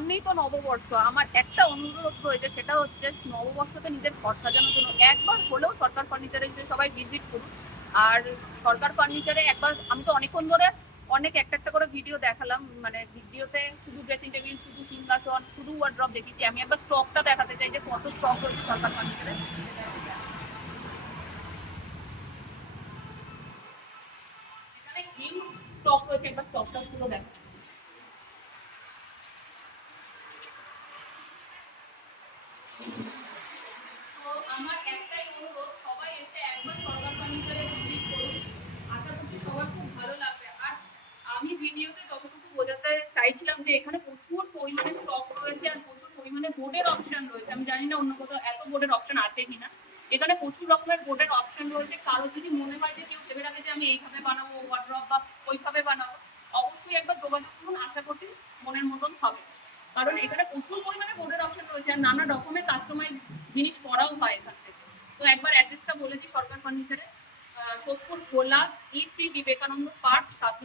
সামনেই তো নববর্ষ, আমার একটা অনুরোধ রয়েছে, সেটা হচ্ছে নববর্ষতে নিজের ঘর সাজানোর জন্য একবার হলেও সরকার ফার্নিচারে যে সবাই ভিজিট করুন। আর সরকার ফার্নিচারে একবার, আমি তো অনেকক্ষণ ধরে অনেক একটা একটা করে ভিডিও দেখালাম, মানে ভিডিওতে শুধু ড্রেসিং টেবিল, শুধু সিংহাসন, শুধু ওয়ার্ড্রপ দেখিয়েছি। আমি একবার স্টকটা দেখাতে চাই যে কত স্টক রয়েছে সরকার ফার্নিচারে। এখানে হিউজ স্টক রয়েছে, একবার স্টকটা পুরো দেখা। তো আমার একটাই অনুরোধ, সবাই এসে একবার সরকার ফার্নিচারে ভিজিট করুন। আশা করছি সবার খুব ভালো লাগবে। আর আমি ভিডিওতে যতটুকু বোঝাতে চাইছিলাম যে এখানে প্রচুর পরিমাণে স্টক রয়েছে আর প্রচুর পরিমাণে বোর্ডের অপশন রয়েছে। আমি জানি না অন্য কোথাও এত বোর্ডের অপশন আছে কিনা। এখানে প্রচুর রকমের বোর্ডের অপশন রয়েছে। কারো যদি মনে হয় যে কেউ ভেবে রাখে যে আমি এইভাবে বানাবো ওয়ার্ড্রপ বা ওইভাবে বানাবো, অবশ্যই একবার যোগাযোগ করুন। আশা করছি মনের মতন হবে। কারণ এখানে প্রচুর পরিমাণে বোর্ডের অপশন রয়েছে আর নানা রকমের কাস্টমাইজ জিনিস করাও হয় এখান থেকে। তো একবার অ্যাড্রেসটা বলে দিই, সরকার ফার্নিচারে সোদপুর ভোলা E3 বিবেকানন্দ পার্ক 7